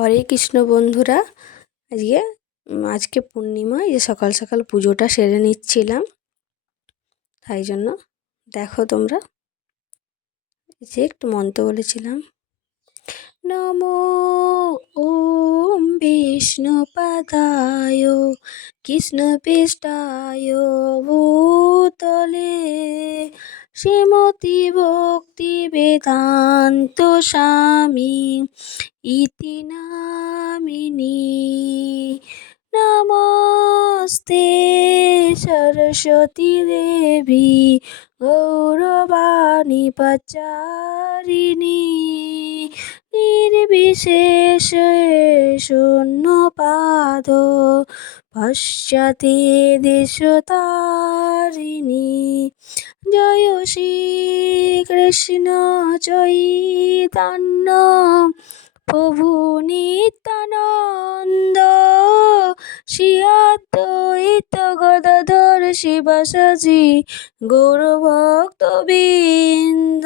হরে কৃষ্ণ বন্ধুরা, আজকে পূর্ণিমা। এই যে সকাল সকাল পুজোটা সেরে নিচ্ছিলাম, তাই জন্য দেখো তোমরা যে একটু মন্ত্র বলেছিলাম। নমো ওম বিষ্ণুপাদায় কৃষ্ণপৃষ্ঠায় ভূতলে শ্রীমতি ভক্তি বেদান্ত স্বামী ইতি নামিনী। নমস্তে সরস্বতী দেবী গৌরবাণী প্রচারিণী নির্বিশেষে শূন্যপাদ পশ্চাতে দেশতারিণী। জয় শ্রী কৃষ্ণ চৈতন্য প্রভু নিত্যানন্দ শ্রী অদ্বৈত গদাধর শিবাসাজি গৌরভক্তবৃন্দ।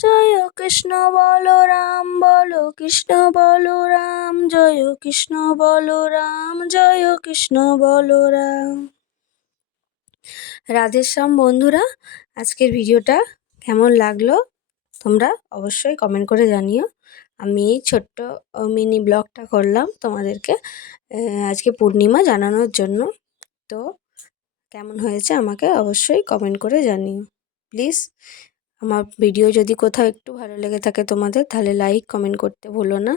জয় কৃষ্ণ বলরাম বলো কৃষ্ণ বলরাম, জয় কৃষ্ণ বলরাম, জয় কৃষ্ণ বলরাম। রাধেশ্যাম বন্ধুরা, আজকের ভিডিওটা কেমন লাগলো তোমরা অবশ্যই কমেন্ট করে জানিও। আমি এই ছোট্ট মিনি ব্লগটা করলাম তোমাদেরকে আজকে পূর্ণিমা জানানোর জন্য। তো কেমন হয়েছে আমাকে অবশ্যই কমেন্ট করে জানিও প্লিজ। আমার ভিডিও যদি কোথাও একটু ভালো লেগে থাকে তোমাদের, তাহলে লাইক কমেন্ট করতে ভুলো না।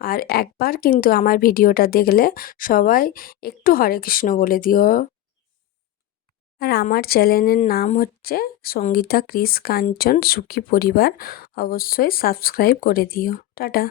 আর একবার কিন্তু আমার ভিডিওটা দেখলে সবাই একটু হরে কৃষ্ণ বলে দিও। আর আমার চ্যানেলের নাম হচ্ছে সঙ্গীতা কৃষ কাঞ্চন সুখী পরিবার, অবশ্যই সাবস্ক্রাইব করে দিও। টাটা।